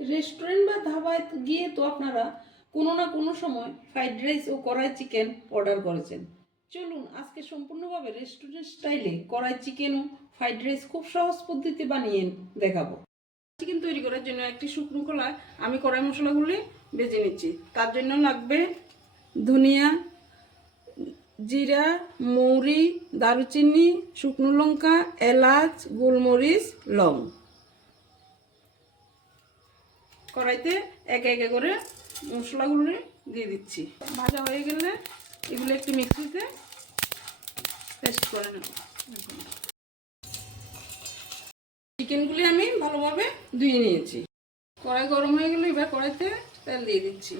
Restaurant বা ধাবায় গিয়ে তো আপনারা কোনো না কোনো সময় ফ্রাইড রাইস ও কড়াই চিকেন অর্ডার করেছেন। চলুন আজকে সম্পূর্ণভাবে রেস্টুরেন্ট স্টাইলে কড়াই চিকেন ও ফ্রাইড রাইস খুব সহজ পদ্ধতিতে বানিয়ে দেখাবো। চিকেন তৈরি করার জন্য একটি শুকনো খোলায় আমি কড়াই মশলাগুলি ভেজে নিচ্ছি। তার জন্য লাগবে ধনিয়া, জিরা, মৌরি, দারুচিনি, শুকনো লঙ্কা, এলাচ, গোলমরিচ, লং। কড়াইতে একে একে করে মশলাগুলো দিয়ে দিচ্ছি। ভাজা হয়ে গেলে এগুলো একটু মিক্সিতে পেস্ট করে নেব। চিকেনগুলি আমি ভালোভাবে ধুয়ে নিয়েছি। কড়াই গরম হয়ে গেলে এবার কড়াইতে তেল দিয়ে দিচ্ছি।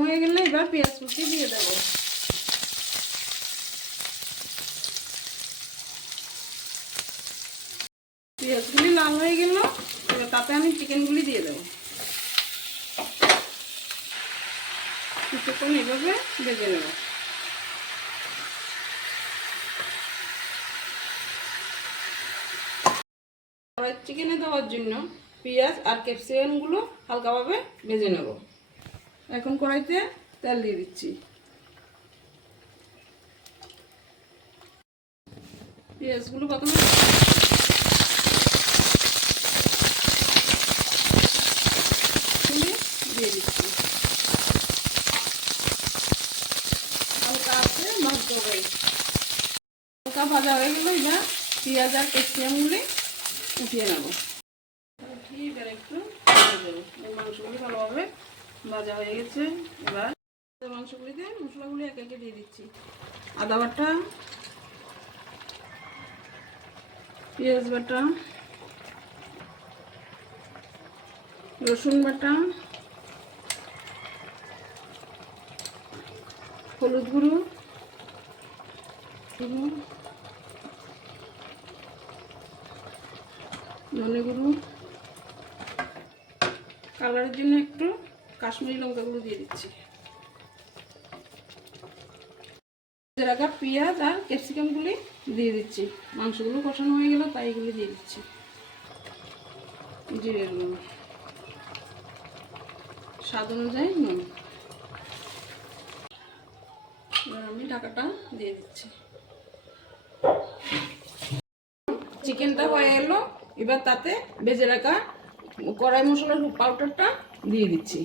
হয়ে গেলে এবার পেঁয়াজ কুচি দিয়ে দেব। পেঁয়াজগুলি লাল হয়ে গেল, এবার তাতে আমি চিকেনগুলি দিয়ে দেবো। কিছুক্ষণ এভাবে ভেজে নেব। চিকেনে দেওয়ার জন্য পেঁয়াজ আর ক্যাপসিকামগুলো হালকাভাবে ভেজে নেব। এখন কড়াইতে তেল দিয়ে দিচ্ছি। পেঁয়াজগুলো প্রথমে দিয়ে দিচ্ছি। হালকা আছে ভাজতে হবে। হালকা ভাজা হয়ে গেল, এবার পেঁয়াজ আর ক্যাপসিকামগুলি উঠিয়ে নেব। এবার একটু মাংসগুলি ভালোভাবে ভাজা হয়ে গেছে। এবার মাংসগুলিতে মশলাগুলি একে একে দিয়ে দিচ্ছি। আদা বাটা, পেঁয়াজ বাটা, রসুন বাটা, হলুদ গুঁড়ো, ধনে গুঁড়ো, কালারের জন্য একটু কাশ্মীরি লঙ্কা গুঁড়ো দিয়ে দিচ্ছি। রাখা পেঁয়াজ আর ক্যাপসিকামগুলি দিয়ে দিচ্ছি। মাংসগুলো কষানো হয়ে গেল, তাই এগুলি দিয়ে দিচ্ছি। জিরের গুঁড়ো, স্বাদ অনুযায়ী নুন। এবার আমি ঢাকাটা দিয়ে দিচ্ছি। চিকেনটা হয়ে এলো, এবার তাতে ভেজে রাখা কড়াই মশলার পাউডারটা দিয়ে দিচ্ছি।